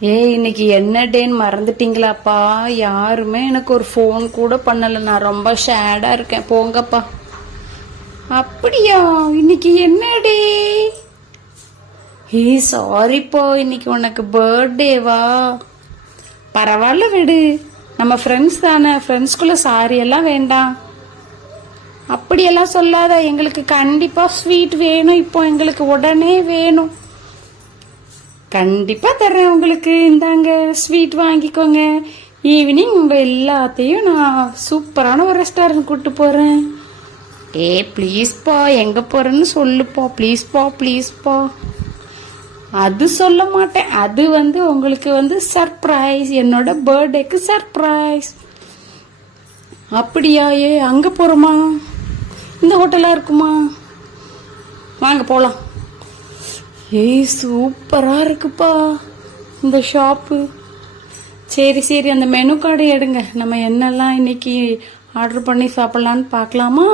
இன்னைக்கு என்ன டேன்னு மறந்துட்டீங்களாப்பா? யாருமே எனக்கு ஒரு ஃபோன் கூட பண்ணல. நான் ரொம்ப ஷேடா இருக்கேன். போங்கப்பா. அப்படியா? இன்னைக்கு என்ன டே? சாரிப்பா, இன்னைக்கு உனக்கு பர்த்டேவா? பரவாயில்ல விடு, நம்ம ஃப்ரெண்ட்ஸ் தானே. ஃப்ரெண்ட்ஸ்குள்ள சாரி எல்லாம் வேண்டாம். அப்படியெல்லாம் சொல்லாத. எங்களுக்கு கண்டிப்பா ஸ்வீட் வேணும். இப்போ எங்களுக்கு உடனே வேணும். கண்டிப்பா தர்றேன் உங்களுக்கு. இந்தாங்க ஸ்வீட் வாங்கிக்கோங்க. ஈவினிங் உங்க எல்லாத்தையும் நான் சூப்பரான ஒரு ரெஸ்டாரண்ட் கூட்டு போறேன். ப்ளீஸ்ப்பா, எங்க போறேன்னு சொல்லுப்பா. ப்ளீஸ்ப்பா ப்ளீஸ்ப்பா. அது சொல்ல மாட்டேன். அது உங்களுக்கு சர்ப்ரைஸ். என்னோட பர்த்டேக்கு சர்ப்ரைஸ். அப்படியா? அங்க போறோமா? இந்த ஹோட்டலா இருக்குமா? வாங்க போலாம். சூப்பரா இருக்குப்பா இந்த ஷாப்பு. சரி சரி, அந்த மெனு கார்டு எடுங்க. நம்ம என்னெல்லாம் இன்னைக்கு ஆர்டர் பண்ணி சாப்பிடலான்னு பார்க்கலாமா?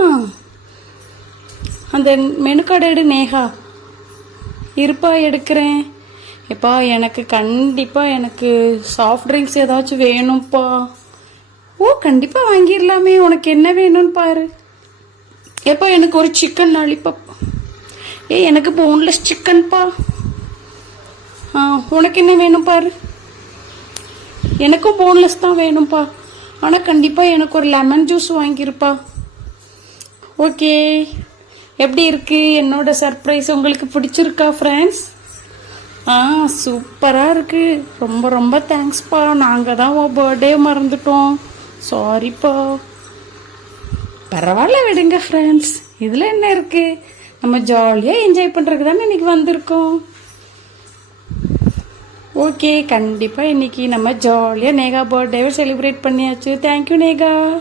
அந்த மெனு கார்டு எடு நேஹா. இருப்பா, எடுக்கிறேன். எப்பா, எனக்கு கண்டிப்பாக எனக்கு சாஃப்ட் ட்ரிங்க்ஸ் ஏதாச்சும் வேணும்ப்பா. கண்டிப்பாக வாங்கிடலாமே. உனக்கு என்ன வேணும்னு பாரு. எப்பா, எனக்கு ஒரு சிக்கன் லாலிபாப். எனக்கு போன்லெஸ் சிக்கன்பா. உனக்கு என்ன வேணும் பாரு. எனக்கும் போன்லெஸ் தான் வேணும்ப்பா. ஆனால் கண்டிப்பாக எனக்கு ஒரு லெமன் ஜூஸ் வாங்கியிருப்பா. ஓகே, எப்படி இருக்கு என்னோட சர்ப்ரைஸ்? உங்களுக்கு பிடிச்சிருக்கா ஃப்ரெண்ட்ஸ்? சூப்பராக இருக்கு. ரொம்ப ரொம்ப தேங்க்ஸ்ப்பா. நாங்கள் தான் உன் பர்த்டே மறந்துட்டோம். சாரிப்பா. பரவாயில்ல விடுங்க ஃப்ரெண்ட்ஸ். இதில் என்ன இருக்கு? நம்ம ஜாலியாக என்ஜாய் பண்ணுறதுக்கு தானே இன்னைக்கு வந்திருக்கோம். ஓகே, கண்டிப்பாக இன்னைக்கு நம்ம ஜாலியாக நேகா பர்த்டேவை செலிப்ரேட் பண்ணியாச்சு. தேங்க்யூ நேகா.